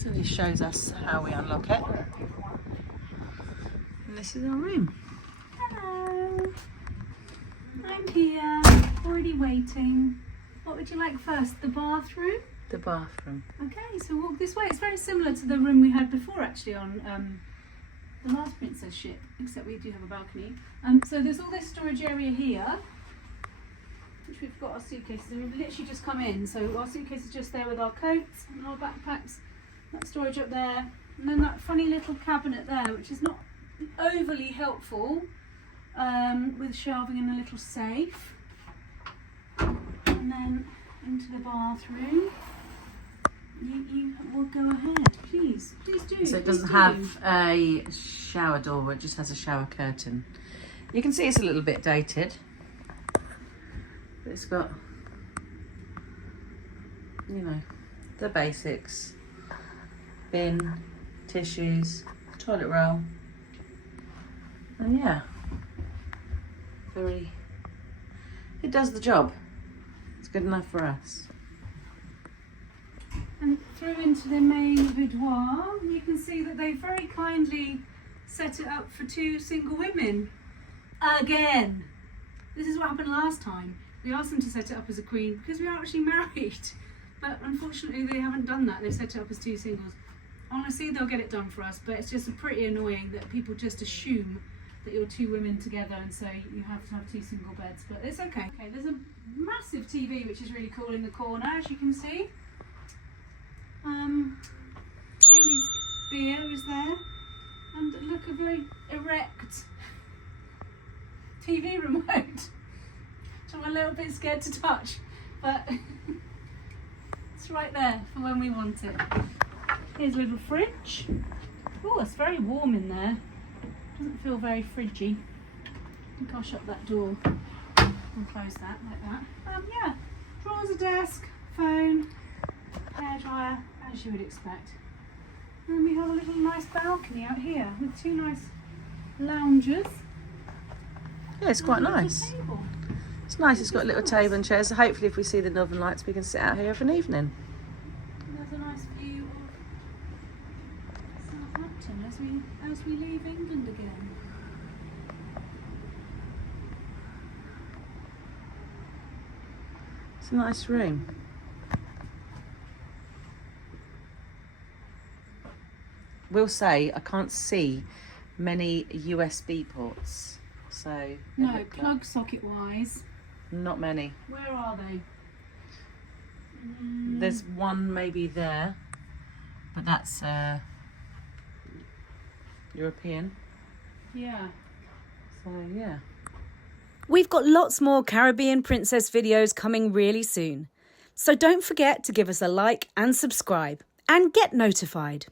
So this shows us how we unlock it. And this is our room. Hello. I'm here, already waiting. What would you like first? The bathroom? The bathroom. Okay, so walk this way. It's very similar to the room we had before actually on the last princess ship, except we do have a balcony. So there's all this storage area here, which we've got our suitcases, and we've literally just come in. So our suitcase is just there with our coats and our backpacks. That storage up there, and then that funny little cabinet there, which is not overly helpful, with shelving and a little safe. And then into the bathroom. You will go ahead, please do. So it doesn't have a shower door, it just has a shower curtain. You can see it's a little bit dated, but it's got, you know, the basics: bin, tissues, toilet roll, and yeah, it does the job. It's good enough for us. And through into the main boudoir, you can see that they very kindly set it up for two single women. Again, this is what happened last time. We asked them to set it up as a queen because we are actually married, but unfortunately they haven't done that. They've set it up as two singles. Honestly, they'll get it done for us, but it's just pretty annoying that people just assume that you're two women together and so you have to have two single beds, but it's okay. Okay, there's a massive TV which is really cool in the corner, as you can see. Haley's beer is there, and look, a very erect TV remote, which I'm a little bit scared to touch, but it's right there for when we want it. Here's a little fridge. Oh, it's very warm in there. Doesn't feel very fridgy. I think I'll shut that door and close that like that. Yeah, drawers, a desk, phone, hairdryer, as you would expect. And we have a little nice balcony out here with two nice loungers. Yeah, it's quite nice. It's nice, it's got a little table and chairs, so hopefully if we see the Northern Lights we can sit out here for an evening. And there's a nice view of Southampton as we leave England again. It's a nice room. Will say I can't see many USB ports, so no, plug socket wise, not many. Where are they? There's one maybe there, but that's European. Yeah. So yeah. We've got lots more Caribbean Princess videos coming really soon. So don't forget to give us a like and subscribe and get notified.